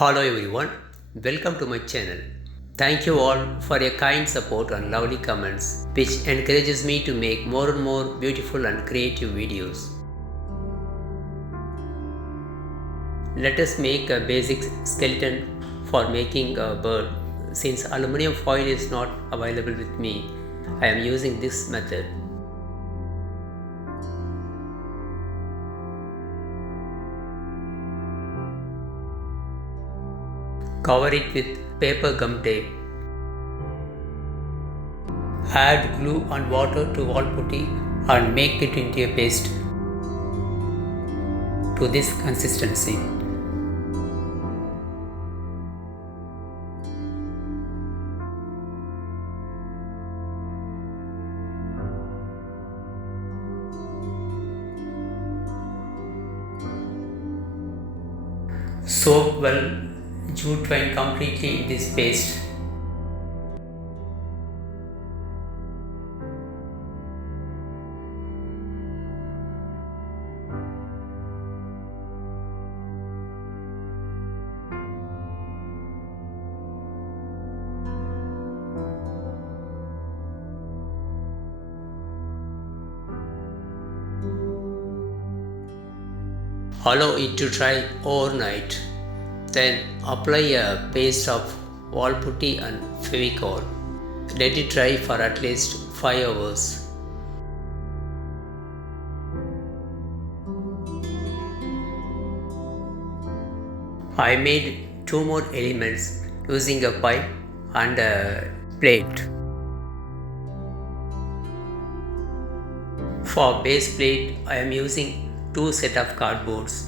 Hello everyone, welcome to my channel. Thank you all for your kind support and lovely comments, which encourages me to make more and more beautiful and creative videos. Let us make a basic skeleton for making a bird. Since aluminum foil is not available with me, I am using this method. Cover it with paper gum tape. Add glue and water to wall putty and make it into a paste to this consistency. Soak well jute twine completely in this paste. Allow it to dry overnight. Then apply a paste of wall putty and fevicol. Let it dry for at least 5 hours. I made 2 more elements using a pipe and a plate. For base plate, I am using 2 sets of cardboards.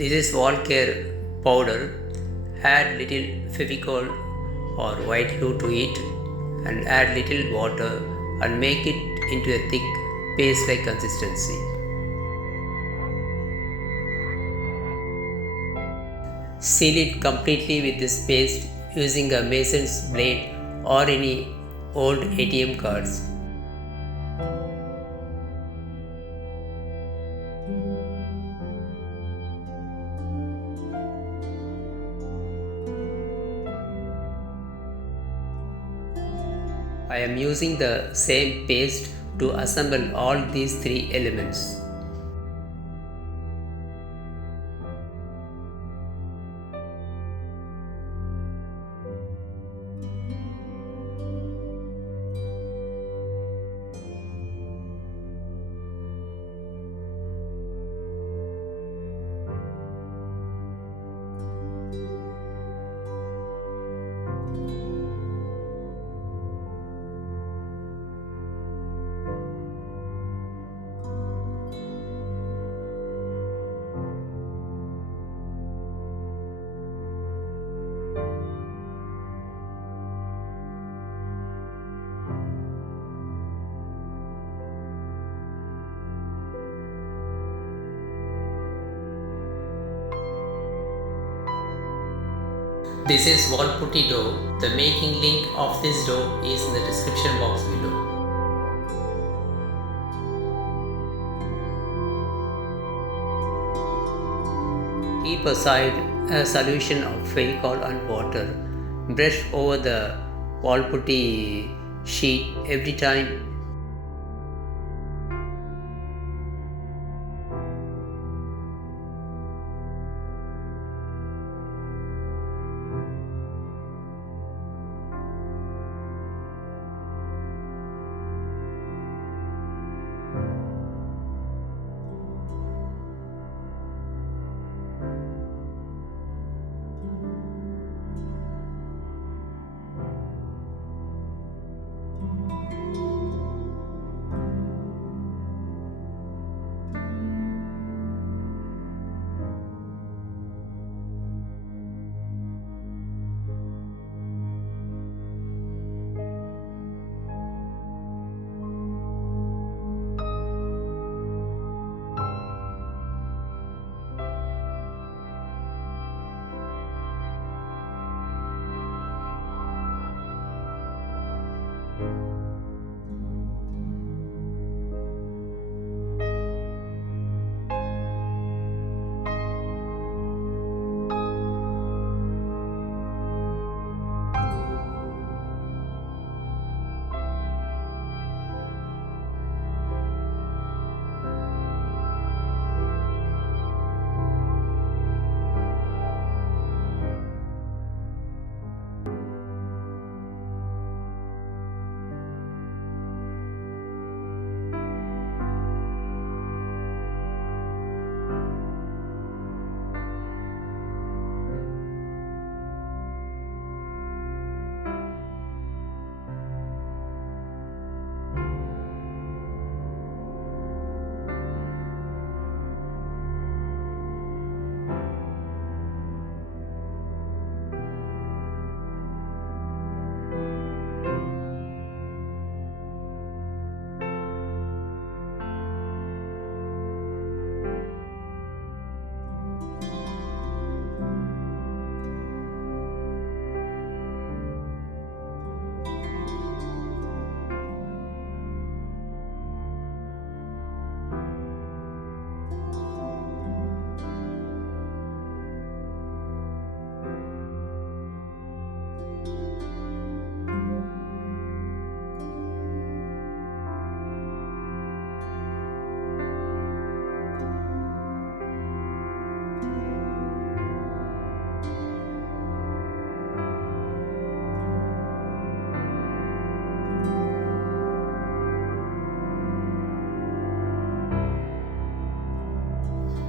This is wall care powder. Add little fevicol or white glue to it and add little water and make it into a thick paste-like consistency. Seal it completely with this paste using a mason's blade or any old ATM cards. I am using the same paste to assemble all these 3 elements. This is wall putty dough. The making link of this dough is in the description box below. Keep aside a solution of fevicol and water. Brush over the wall putty sheet every time.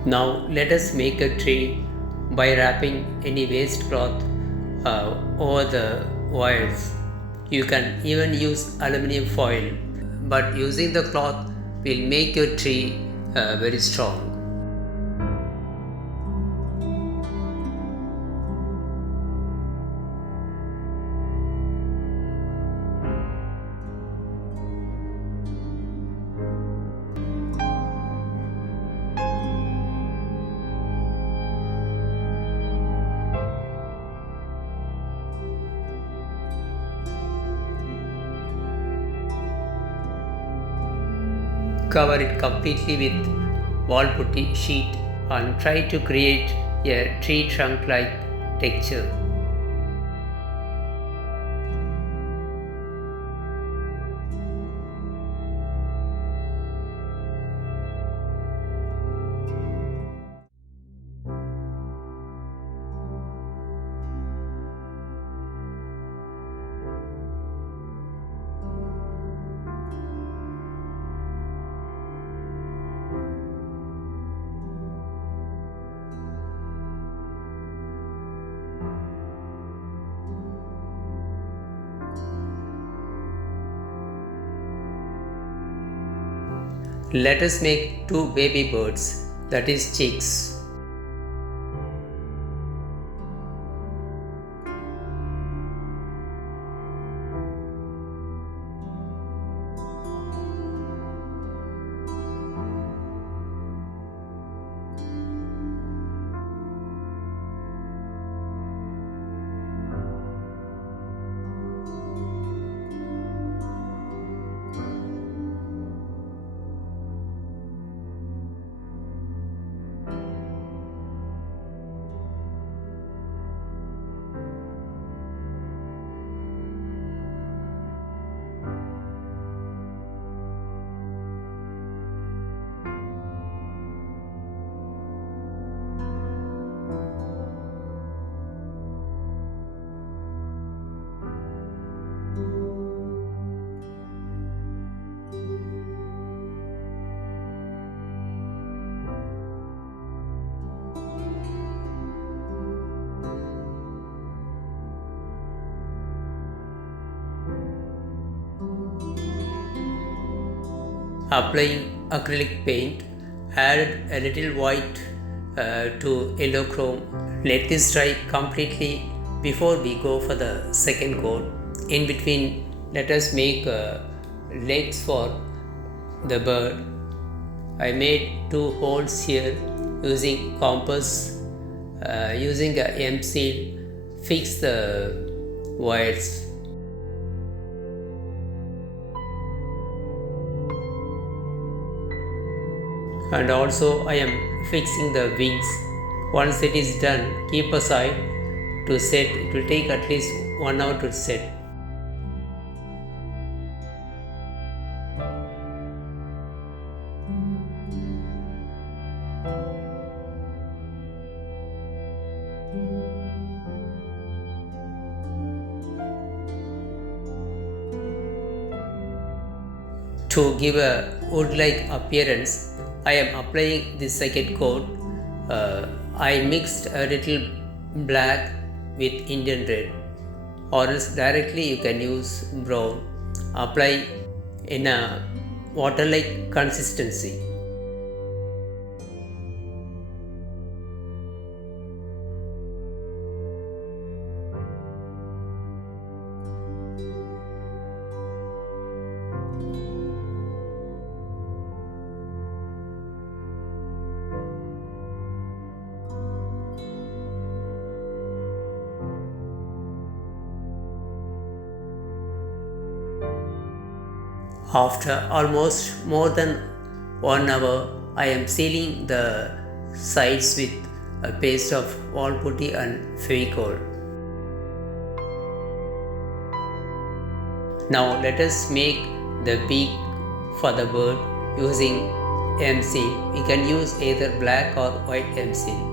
Now let us make a tree by wrapping any waste cloth over the wires. You can even use aluminum foil, but using the cloth will make your tree very strong. Cover it completely with wallputty sheet and try to create a tree trunk like texture. Let us make two baby birds, that is chicks. Applying acrylic paint, add a little white to yellow chrome. Let this dry completely before we go for the second coat. In between, let us make legs for the bird. I made two holes here using compass. Using a mseal, fix the wires. And also I am fixing the wings. Once it is done, keep aside to set. It will take at least 1 hour to set. To give a wood-like appearance, I am applying this second coat. I mixed a little black with Indian red, or else directly you can use brown. Apply in a water-like consistency. After almost more than 1 hour, I am sealing the sides with a paste of wallputty and fevicol. Now let us make the beak for the bird using mseal. You can use either black or white mseal.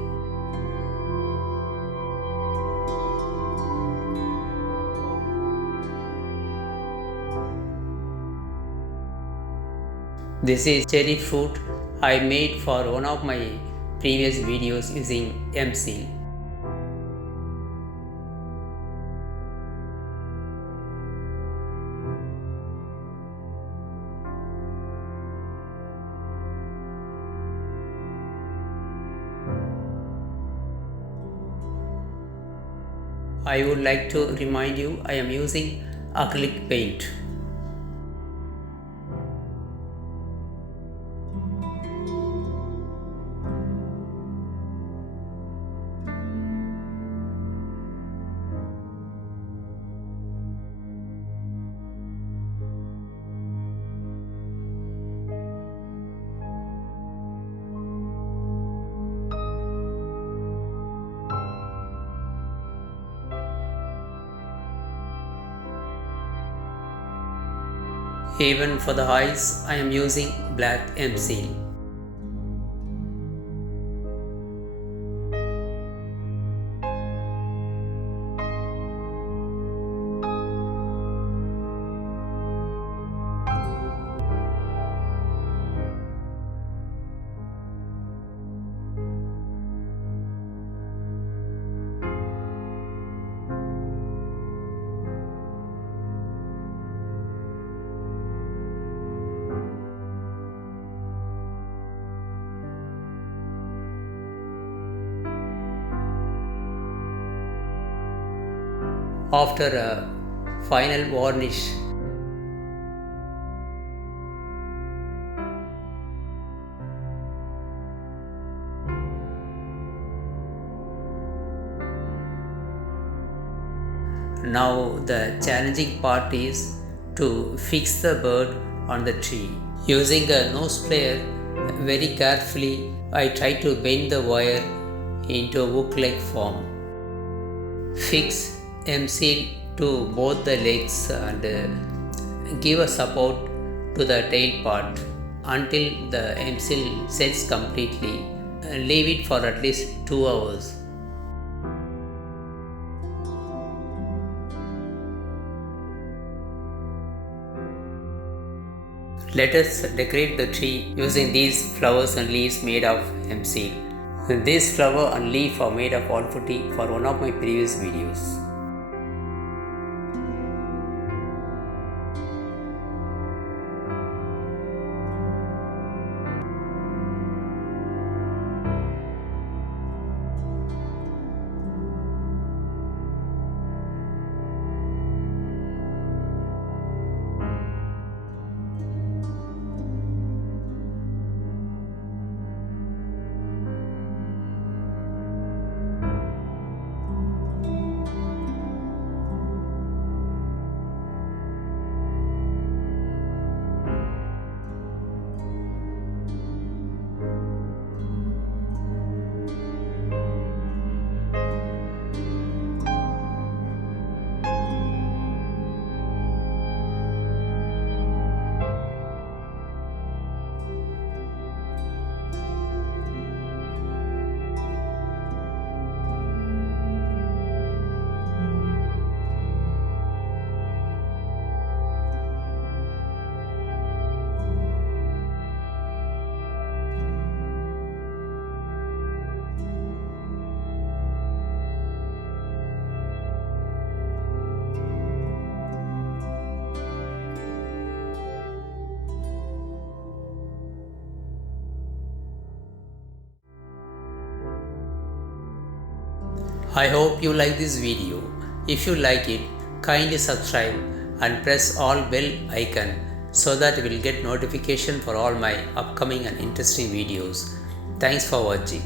This is cherry fruit I made for one of my previous videos using mseal. I would like to remind you I am using acrylic paint. Even for the eyes, I am using black mseal. After a final varnish, now the challenging part is to fix the bird on the tree. Using a nose plier very carefully, I try to bend the wire into a hook-like form. Fix mseal to both the legs and give a support to the tail part until the mseal sets completely. Leave it for at least 2 hours. Let us decorate the tree using these flowers and leaves made of mseal. This flower and leaf are made of wallputty for one of my previous videos. I hope you like this video. If you like it, kindly subscribe and press all bell icon so that you will get notification for all my upcoming and interesting videos. Thanks for watching.